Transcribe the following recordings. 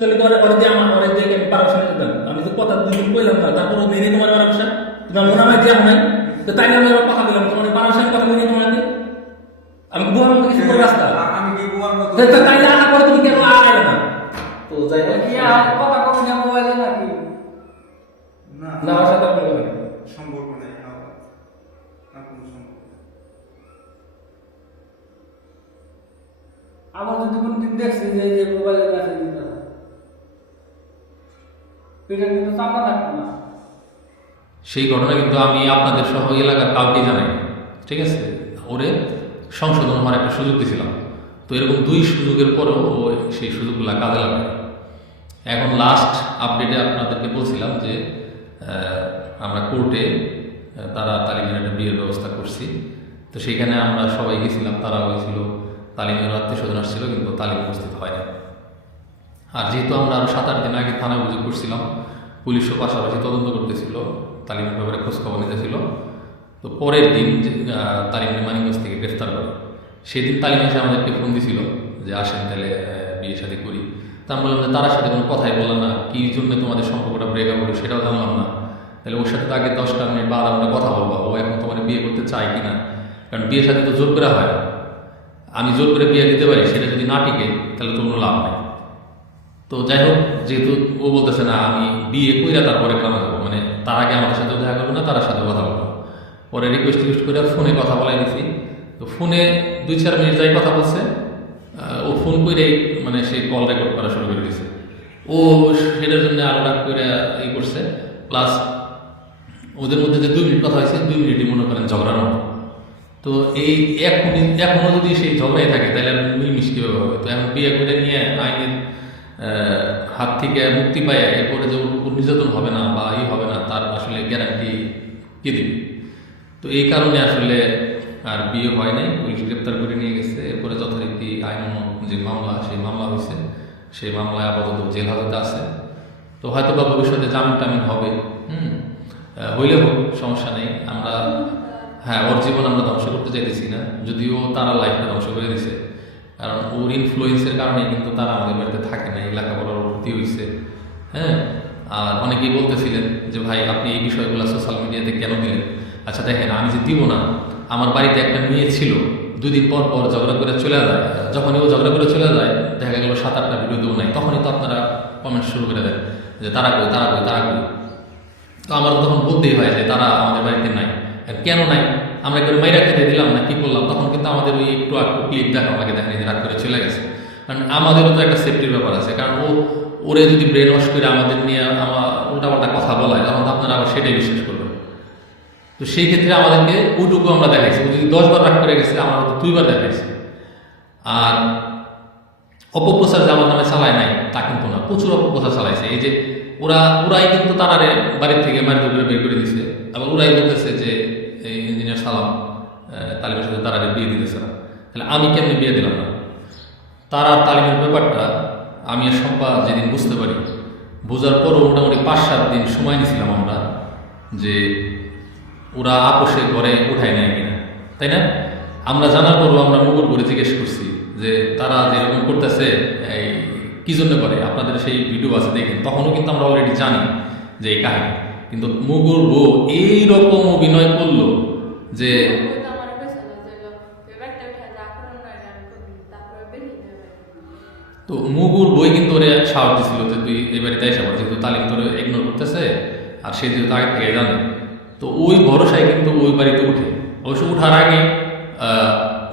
তাহলে তোমার ওরা দিয়ে আমার ওরা দিয়ে আমি পারমিশন দিতাম। আমি তো কথা দুই দিন কইলাম না, তারপর ও মেনে তোমার পারমিশন তোমার মনে হয় দেওয়া নাই। তো তাই আমি আবার কথা দিলাম তোমার পারমিশন কথা মেনে তোমার দিয়ে আমি বুয়ার মতো কিছু করে রাস্তা আমি কি বুয়ার মতো তাই না পরে তুমি কেন আইলে না? তো যাই হোক কি আর কথা কম না মোবাইলে নাকি না না আমার সাথে আপনার কথা নেই। সম্পর্ক নেই না কোনো সম্পর্ক নেই। আমার যদি কোনদিন দেখছি যে এই যে মোবাইলে মেসেজ দিতে এটা কিন্তু চাপা থাকতো না। সেই ঘটনা কিন্তু আমি আপনাদের সহ এলাকার কাউকে জানাই না। ঠিক আছে, ওরে সংশোধন হওয়ার একটা সুযোগ দিয়েছিলাম। তো এরকম দুই সুযোগের পরেও ও সেই সুযোগগুলো কাজে লাগায়। এখন লাস্ট আপডেটে আপনাদেরকে বলছিলাম যে আমরা কোর্টে তারা তালিমের একটা বিয়ের ব্যবস্থা করছি। তো সেখানে আমরা সবাই গেছিলাম, তারা হয়েছিল, তালিমের আত্মীয় স্বজন আসছিল, কিন্তু তালিম উপস্থিত হয়নি। আর যেহেতু আমরা আরও 7-8 দিন আগে থানায় অভিযোগ করছিলাম, পুলিশও পাশাপাশি তদন্ত করতেছিল, তালিমের ব্যাপারে খোঁজখবর নিতেছিল। তো পরের দিন তালিমের মানিকগঞ্জ থেকে গ্রেফতার করে। সেদিন তালিম এসে আমাদেরকে ফোন দিছিল যে আসেন তাহলে বিয়ে শাদী করি। তা আমি বললাম যে তার সাথে কোনো কথাই বললাম না, কী জন্য তোমাদের সম্পর্কটা ব্রেকআপ হলো সেটাও জানলাম না। তাহলে ওর সাথে তো আগে 10টা মিনিট বা আধা ঘন্টা কথা বলবো, ও এখন তোমার বিয়ে করতে চায় কি না। কারণ বিয়ের সাথে তো জোর করা হয় না। আমি জোর করে বিয়ে দিতে পারি, সেটা যদি না টিকে তাহলে তো কোনো লাভ নেই। তো যাই হোক, যেহেতু ও বলতেছে না আমি বিয়ে কইরা তারপরে কামা যাবো, মানে তার আগে আমাদের সাথে দেখা করবো না, তার সাথে কথা বলবো। পরে রিকোয়েস্ট করে ফোনে কথা বলাই দিছি। তো ফোনে 2-4 মিনিট যাই কথা বলছে, ও ফোন করে মানে সেই কল রেকর্ড করা শুরু করে দিয়েছে। ও সেটার জন্য আরো রাগ করে ই করছে। প্লাস ওদের মধ্যে যে 2 মিনিট কথা হয়েছে, 2 মিনিটই মনে করেন ঝগড়ানো। তো এই এখনো যদি সেই ঝগড়াই থাকে তাহলে আর মিলমিশ কীভাবে হবে? তো এখন বিয়ে করে নিয়ে আইনের হাত থেকে মুক্তি পায়, এরপরে যে ওর নির্যাতন হবে না বা হবে না, তার আসলে গ্যারান্টি কে দিবে? তো এই কারণে আসলে আর বিয়ে হয় নাই, পুলিশ গ্রেপ্তার করে নিয়ে গেছে। এরপরে যথারীতি আইন যে মামলা, সেই মামলা হয়েছে, সেই মামলায় আপাতত জেল হাজতে আছে। তো হয়তো বা ভবিষ্যতে জামিন টামিন হবে, হইলে হোক, সমস্যা নেই। আমরা ওর জীবন আমরা ধ্বংস করতে চাইতেছি না, যদিও তারা লাইফটা ধ্বংস করে দিছে। কারণ ওর ইনফ্লুয়েন্সের কারণে কিন্তু তারা আমাদের বাড়িতে থাকে না, লেখাপড়ার ক্ষতি হয়েছে। আর অনেকেই বলতেছিলেন যে ভাই আপনি এই বিষয়গুলো সোশ্যাল মিডিয়াতে কেন দিলেন? আচ্ছা দেখেন, আমি যে দিব না, আমার বাড়িতে একটা মেয়ে ছিল, 2 দিন পর পর ঝগড়া করে চলে যায়। যখনই ও ঝগড়া করে চলে যায়, দেখা গেল 7-8টা ভিডিও দেও নাই, তখনই তো আপনারা কমেন্ট শুরু করে দেন যে তারা কই তারা কই তারা কই। তো আমার তখন বলতেই হয় যে তারা আমাদের বাড়িতে নাই। কেন নাই? আমরা একটু মাইরা খেতে দিলাম না কি করলাম? তখন কিন্তু আমাদের ওই একটু ক্লিপ দেখা আমাকে দেখেন যে রাগ করে চলে গেছে। কারণ আমাদেরও তো একটা সেফটির ব্যাপার আছে। কারণ ওরে যদি ব্রেন ওয়াশ করে আমাদের নিয়ে আমার উল্টাপাল্টা কথা বলায়, তখন তো আপনারা আবার সেটাই বিশ্বাস করবেন। তো সেই ক্ষেত্রে আমাদেরকে ওইটুকু আমরা দেখাইছি। ও যদি 10 বার রাগ করে গেছে, আমরা তো 2 বার দেখাইছি। আর অপপ্রচার যে আমার নামে চালায় নাই তা কিন্তু না, প্রচুর অপপ্রচার চালাইছে। এই যে ওরাই কিন্তু তারারে বাড়ির থেকে মারিত করে বের করে দিছে। আবার ওরাই বলতেছে যে এই ইঞ্জিনিয়ার সালাম তালিমের সাথে তারারে বিয়ে দিতেছে না। তাহলে আমি কেমনি বিয়ে দিলাম না? তারা তালিমের ব্যাপারটা আমি আর সম্পা যেদিন বুঝতে পারি, বোঝার পরও মোটামুটি 5-7 দিন সময় নিয়েছিলাম আমরা, যে ওরা আপোষে ঘরে উঠায় নেয় কিনা, তাই না? আমরা জানার পরও আমরা মুগুর করে জিজ্ঞেস করছি যে তারা যেরকম করতেছে এই কী জন্য করে, আপনাদের সেই ভিডিও আছে দেখেন। তখনও কিন্তু আমরা অলরেডি জানি যে এই কাহিনী, কিন্তু মুগুর বউ এইরকম অভিনয় করলো যে তো মুগুর বই কিন্তু ওরে সাহস দিছিল যে তুই এই বাড়িতে এসে পড়, যেহেতু তালিম তোরে ইগনোর করতেছে আর সে যেহেতু আগে থেকে জানে। তো ওই ভরসায় কিন্তু ওই বাড়িতে উঠে। অবশ্য উঠার আগে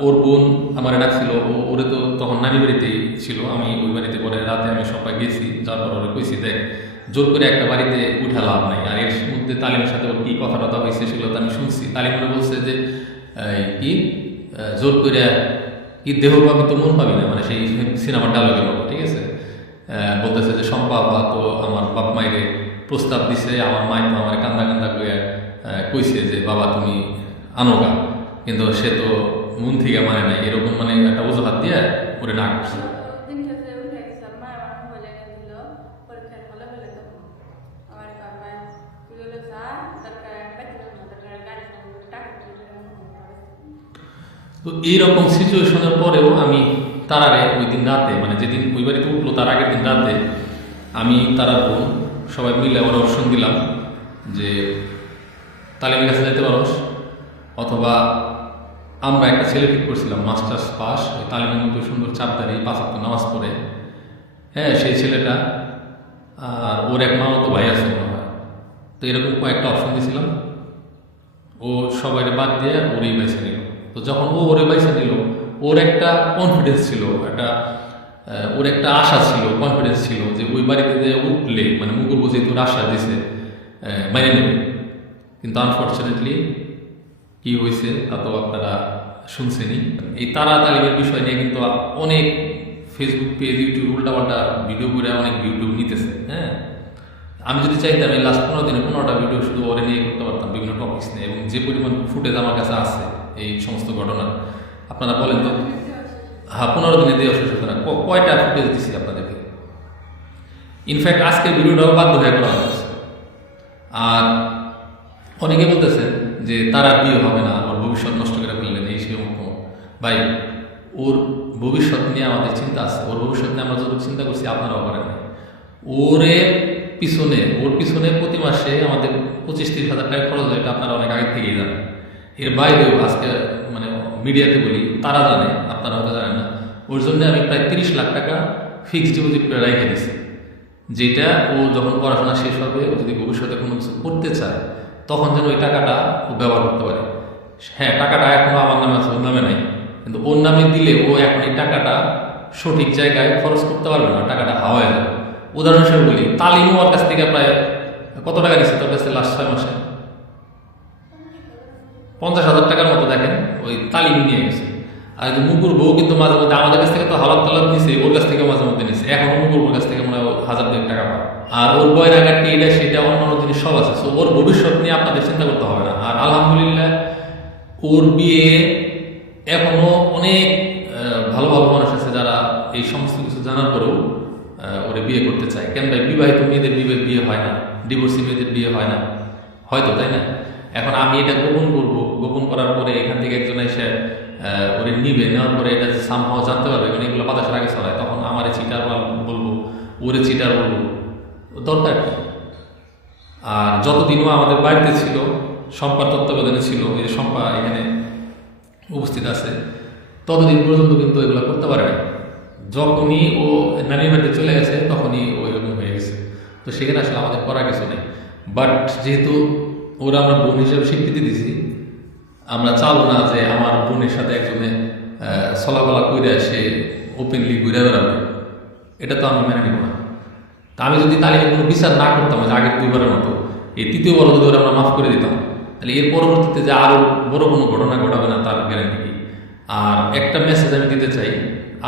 ওর বোন আমার ডাকছিল, ওরে তো তখন নানি বাড়িতেই ছিল। আমি ওই বাড়িতে পরে রাতে আমি সবাই গেছি, যার পর ওরে কইছি দেখ জোর করে একটা বাড়িতে উঠা লাভ নাই। আর এর মধ্যে তালিমের সাথে ওর কী কথা টথা হয়েছে সেগুলো তো আমি শুনছি। তালিম করে বলছে যে কি জোর করে কি দেহ পাবি তো মন পাবি না, মানে সেই সিনেমার ডায়লগের মতো। ঠিক আছে, বলতেছে যে সম্পা বা তো আমার বাপ মায়ের প্রস্তাব দিছে, আমার মায় তো আমার কান্দা কান্দা করে কইছে যে বাবা তুমি আনোগা, কিন্তু সে তো মন থেকে মানে নাই, এরকম মানে একটা অজুহাত দিয়ে ওরে না করছে। তো এইরকম সিচুয়েশনের পরেও আমি তারারে ওই দিন রাতে, মানে যেদিন ওই বাড়িতে উঠলো তার আগের দিন রাতে আমি তারা বোন সবাই মিলে ওরা অপশন দিলাম যে তালিমের কাছে যেতে পারোস, অথবা আমরা একটা ছেলে ঠিক করছিলাম মাস্টার্স পাস, ওই তালিমের মধ্যে সুন্দর চাপদারি 5 ওয়াক্ত নামাজ পড়ে, হ্যাঁ সেই ছেলেটা, আর ওর এক মামাতো ভাই আছে মনে হয়। তো এরকম কয়েকটা অপশন দিয়েছিলাম, ও সবাই বাদ দিয়ে ওরই বেছে নিল। তো যখন ও ওরে বেছে নিল, ওর একটা কনফিডেন্স ছিল, ওর একটা আশা ছিল, কনফিডেন্স ছিল যে ওই বাড়িতে যে উঠলে মানে মুকুল বুঝে তোর আশা দিছে বাইরে নেবে। কিন্তু আনফর্চুনেটলি কি হয়েছে তা তো আপনারা শুনছেনই। এই তারা তালিমের বিষয় নিয়ে কিন্তু অনেক ফেসবুক পেজ, ইউটিউব উল্টাপাল্টা ভিডিও করে অনেক ইউটিউব নিতেছে। হ্যাঁ, আমি যদি চাইতাম এই লাস্ট 15 দিনে 15টা ভিডিও শুধু ওরে নিয়ে করতে পারতাম, বিভিন্ন টপিক্স নিয়ে, এবং যে পরিমাণ ফুটেজ আমার কাছে আছে এই সমস্ত ঘটনা, আপনারা বলেন তো। হ্যাঁ, 15 দিনে দিয়ে শেষ হতো না। কয়টা ফুটেজ দিচ্ছি আপনাদেরকে। ইনফ্যাক্ট আজকের ভিডিওটাও বাধ্য হয়ে করা হয়েছে। আর অনেকে বলতেছেন যে তারা বিয়ে হবে না, ওর ভবিষ্যৎ নষ্ট করে ফেললেন এই সে মতো। ভাই, ওর ভবিষ্যৎ নিয়ে আমাদের চিন্তা আছে, ওর ভবিষ্যৎ নিয়ে আমরা যতটুকু চিন্তা করছি আপনারাও করেন না। ওর পিছনে প্রতি মাসে আমাদের 25-30 হাজার টাকা খরচ হয়, এটা আপনারা অনেক আগে থেকেই জানেন। এর বাইরেও আজকে মানে মিডিয়াতে বলি, তারা জানে, আপনারা হয়তো জানেন না। ওর জন্য আমি প্রায় 30 লাখ টাকা ফিক্সড ডিপোজিট করে রেখে দিছি, যেটা ও যখন পড়াশোনা শেষ হবে, ও যদি ভবিষ্যতে কোনো কিছু করতে চায় তখন যেন ওই টাকাটা ও ব্যবহার করতে পারে। হ্যাঁ, টাকাটা এখনো আমার নামে আছে, ওর নামে নাই, কিন্তু ওর নামে দিলে ও এখন এই টাকাটা সঠিক জায়গায় খরচ করতে পারবে না, টাকাটা হাওয়ায় যাবে। উদাহরণ হিসেবে বলি, তালিম ওর কাছ থেকে প্রায় কত টাকা নিচ্ছে তোর কাছে লাস্ট 6 মাসে? 50,000 টাকার মতো দেখেন ওই তালিম নিয়ে গেছে। আর মুকুর বউ কিন্তু মাঝে মধ্যে আমাদের কাছ থেকে তো হালাত তালাত নিছে, ওর কাছ থেকে মাঝে মধ্যে নিচ্ছে। এখন মুকুর বউর কাছ থেকে মনে হয় 1000 টাকা পায়। আর ওর বয়ের আগারটি এটা সেটা অন্যান্য জিনিস সব আছে। সো ওর ভবিষ্যৎ নিয়ে আপনাদের চিন্তা করতে হবে না। আর আলহামদুলিল্লাহ ওর বিয়ে এখনো অনেক ভালো ভালো মানুষ আছে যারা এই সমস্ত কিছু জানার পরেও ওরে বিয়ে করতে চায়। কেন ভাই, বিবাহিত মেয়েদের বিয়ে হয় না, ডিভোর্সি মেয়েদের বিয়ে হয় না, হয়তো, তাই না? এখন আমি এটা গোপন করবো, গোপন করার পরে এখান থেকে একজন এসে ওরে নিবে, নেওয়ার পরে এটা সামহাও জানতে পারবে, মানে এগুলো বাতাসের আগে ছড়ায়, তখন আমারে চিটার বলবো, ওরে চিটার বলবো, দরকার কি? আর যতদিনও আমাদের বাড়িতে ছিল, সম্পার তত্ত্বাবধানে ছিল, এই যে সম্পা এখানে উপস্থিত আছে, ততদিন পর্যন্ত কিন্তু এগুলো করতে পারে না। যখনই ও নানির বাড়িতে চলে গেছে তখনই ও এরকম হয়ে গেছে। তো সেখানে আসলে আমাদের করার কিছু নেই। বাট যেহেতু ওরা আমরা বোন হিসেবে স্বীকৃতি দিছি, আমরা চাবো না যে আমার বোনের সাথে একজনে চলাফলা করে সে ওপেনলি ঘুরে বেড়াবে, এটা তো আমি মেনে নিব না। তা আমি যদি তালিমে কোনো বিচার না করতাম আগের 2বারের মতো, এই 3য়বার যদি ওরা আমরা মাফ করে দিতাম, তাহলে এর পরবর্তীতে যে আরও বড় কোনো ঘটনা ঘটাবে না তার গ্যারান্টি কি? আর একটা মেসেজ আমি দিতে চাই,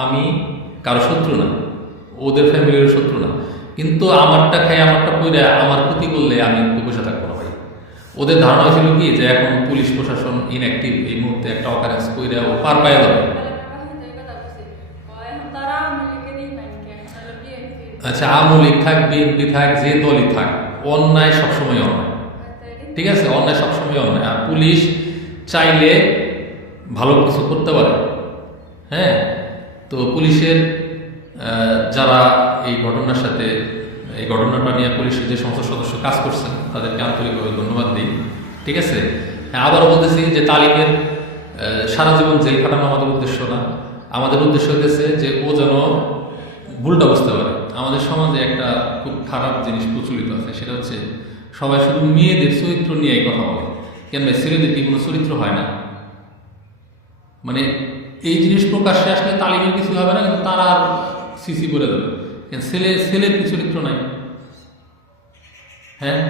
আমি কারো শত্রু না, ওদের ফ্যামিলির শত্রু না, কিন্তু আমারটা খাই আমারটা পইরা আমার ক্ষতি করলে আমি একটু বসে থাকবো না ভাই। ওদের ধারণা ছিল কি যে এখন পুলিশ প্রশাসন ইনঅ্যাক্টিভ, এই মুহূর্তে একটা অকারেন্স কইরা ও পার পাইয়া যাবে। আচ্ছা, আওয়ামী লীগ থাক, বিএনপি থাক, যে দলই থাক, অন্যায় সবসময় অন্যায়, ঠিক আছে? অন্যায় সবসময় অন্যায়। আর পুলিশ চাইলে ভালো কিছু করতে পারে। হ্যাঁ, তো পুলিশের যারা এই ঘটনার সাথে, এই ঘটনাটা নিয়ে পুলিশের যে সমস্ত সদস্য কাজ করছেন তাদেরকে আন্তরিকভাবে ধন্যবাদ দিই, ঠিক আছে? হ্যাঁ, আবারও বলতেছি যে তালিমের সারা জীবন জেল খাটানো আমাদের উদ্দেশ্য না। আমাদের উদ্দেশ্য হতেছে যে ও যেন ভুলটা বুঝতে পারে। আমাদের সমাজে একটা খুব খারাপ জিনিস প্রচলিত আছে, সেটা হচ্ছে সবাই শুধু মেয়েদের চরিত্র নিয়েই কথা বলে। কেন ভাই, ছেলেদের কি কোনো চরিত্র হয় না? মানে এই জিনিস প্রকাশ্যে আসলে তালিমের কিছু হবে না, কিন্তু তারা আর সিসি করে দেবে। ছেলের কি চরিত্র নাই? হ্যাঁ,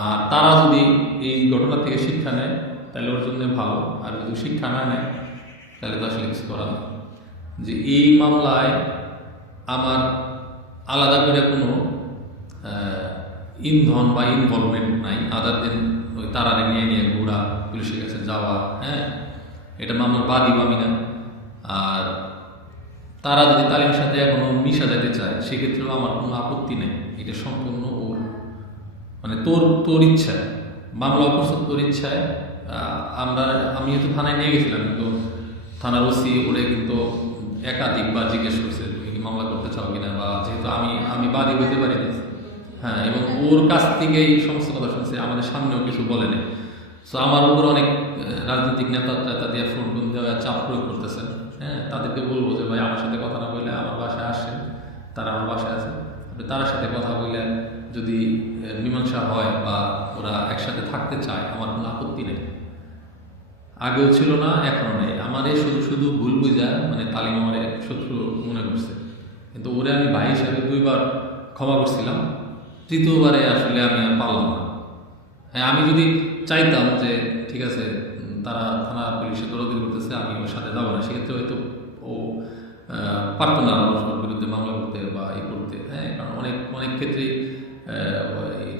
আর তারা যদি এই ঘটনা থেকে শিক্ষা নেয় তাহলে ওর জন্য ভালো, আর যদি শিক্ষা না নেয় তাহলে তো আসলে কিছু করার নেই। যে এই মামলায় আমার আলাদা করে কোনো ইন্ধন বা ইনভলভমেন্ট নাই, আদার দেন ওই তারারে নিয়ে ঘোরা, পুলিশের কাছে যাওয়া। হ্যাঁ, এটা মামলার বাদী আমি না। আর তারা যদি তালিমের সাথে এখনো মিশা যেতে চায় সেক্ষেত্রেও আমার কোনো আপত্তি নেই। এটা সম্পূর্ণ ওর মানে তোর ইচ্ছায়, মামলা অপরসত তোর ইচ্ছায়। আমি তো থানায় নিয়ে গেছিলাম, কিন্তু থানার ওসি ওরে কিন্তু একাধিকবার জিজ্ঞেস করছে মামলা করতে চাও কিনা, বা যেহেতু আমি বাদী হতে পারি না, হ্যাঁ, এবং ওর কাছ থেকে এই সমস্ত কথা শুনছে, আমাদের সামনেও কিছু বলেনি। সো আমার উপর অনেক রাজনৈতিক নেতা দিয়ে ফোন দেওয়া চাপ প্রয়োগ করতেছেন। হ্যাঁ, তাদেরকে বলবো যে ভাই আমার সাথে কথা না বললে আমার বাসায় আসেন, তারা আমার বাসায় আছে, আপনি তার সাথে কথা বললে যদি মীমাংসা হয় বা ওরা একসাথে থাকতে চায়, আমার কোনো আপত্তি নেই। আগেও ছিল না, এখনো নেই। আমারে শুধু ভুল বুঝা মানে তালিম আমারে শত্রু মনে করছে, কিন্তু ওরে আমি ভাই হিসাবে 2 বার ক্ষমা করছিলাম, 3য়বারে আসলে আমি আর পারলাম না। হ্যাঁ, আমি যদি চাইতাম যে ঠিক আছে তারা থানা পুলিশে দৌড়াদৌড়ি করতেছে, আমি ওর সাথে যাবো না, সেক্ষেত্রে হয়তো ও পারতো না ওর বিরুদ্ধে মামলা করতে বা করতে। হ্যাঁ, কারণ অনেক ক্ষেত্রেই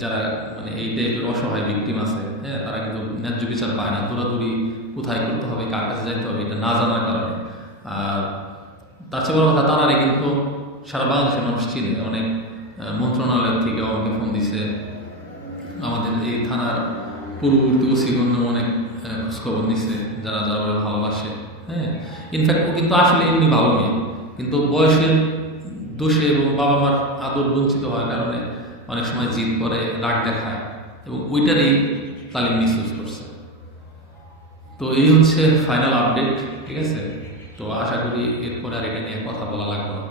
যারা মানে এই টাইপের অসহায় ভিকটিম আছে, হ্যাঁ, তারা কিন্তু ন্যায্য বিচার পায় না, দৌড়াদৌড়ি কোথায় করতে হবে, কার কাছে যাইতে হবে, এটা না জানার কারণে। আর তার চেয়ে বড় কথা, তারারে কিন্তু সারা বাংলাদেশের মানুষ চিনে। অনেক মন্ত্রণালয় থেকে আমাকে ফোন দিছে, আমাদের এই থানার পূর্ববর্তী ওসিগণ অনেক খোঁজখবর নিচ্ছে, যারা ওরা ভালোবাসে। হ্যাঁ, ইনফ্যাক্ট ও কিন্তু আসলে এমনি ভালো মেয়ে, কিন্তু বয়সের দোষে এবং বাবা মার আদর বঞ্চিত হওয়ার কারণে অনেক সময় জিদ করে, রাগ দেখায়, এবং ওইটারই তালিম মিসইউজ করছে। তো এই হচ্ছে ফাইনাল আপডেট, ঠিক আছে। তো আশা করি এরপরে আর এটা নিয়ে কথা বলা লাগবে না।